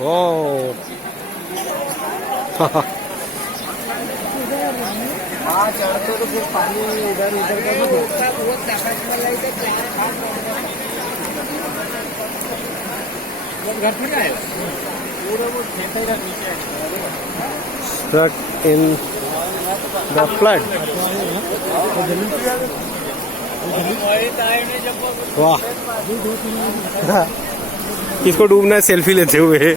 ओ हाँ चढ़ते तो फिर पानी इधर उधर घर थोड़ी आएगा पूरा वो खेतेगा नीचे स्ट्रक इन द फ्लड। वाह किसको डूबना है सेल्फी लेते हुए।